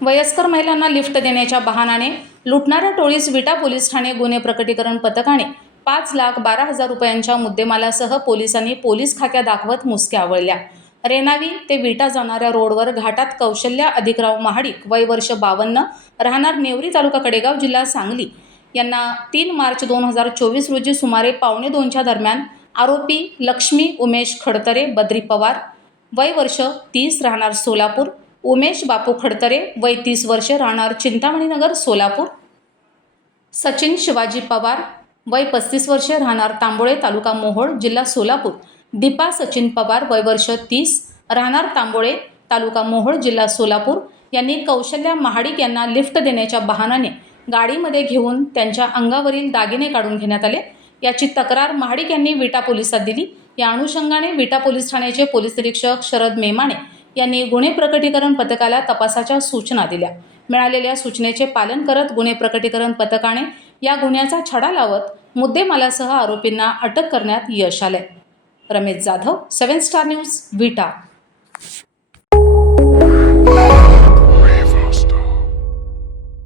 वयस्कर महिलांना लिफ्ट देण्याच्या बहाणाने लुटणाऱ्या टोळीस विटा पोलीस ठाणे गुन्हे प्रकटीकरण पथकाने पाच लाख बारा हजार रुपयांच्या मुद्देमालासह पोलिसांनी पोलीस खाक्या दाखवत मुसक्या आवळल्या. रेनावी ते विटा जाणाऱ्या रोडवर घाटात कौशल्या अधिकराव महाडिक वय वर्ष बावन्न राहणार नेवरी तालुका कडेगाव जिल्हा सांगली यांना तीन मार्च दोन हजार चोवीस रोजी सुमारे पावणे दोनच्या दरम्यान आरोपी लक्ष्मी उमेश खडतरे बद्री पवार वय वर्ष तीस राहणार सोलापूर उमेश बापू खडतरे वय तीस वर्ष राहणार चिंतामणीनगर सोलापूर. सचिन शिवाजी पवार वय पस्तीस वर्ष राहणार तांबोळे तालुका मोहोळ जिल्हा सोलापूर. दीपा सचिन पवार वय वर्ष तीस राहणार तांबोळे तालुका मोहोळ जिल्हा सोलापूर. यांनी कौशल्या महाडिक यांना लिफ्ट देण्याच्या बहानाने गाडीमध्ये घेऊन त्यांच्या अंगावरील दागिने काढून घेण्यात आले. याची तक्रार महाडिक यांनी विटा पोलिसात दिली. या अनुषंगाने विटा पोलीस ठाण्याचे पोलीस निरीक्षक शरद मेमाणे यांनी गुन्हे प्रकटीकरण पथकाला तपासाच्या सूचना दिल्या. मिळालेल्या सूचनेचे पालन करत गुन्हे प्रकटीकरण पथकाने या गुन्ह्याचा छडा लावत मुद्देमालासह आरोपींना अटक करण्यात यश आले Ramesh Jadhav seven star news Vita.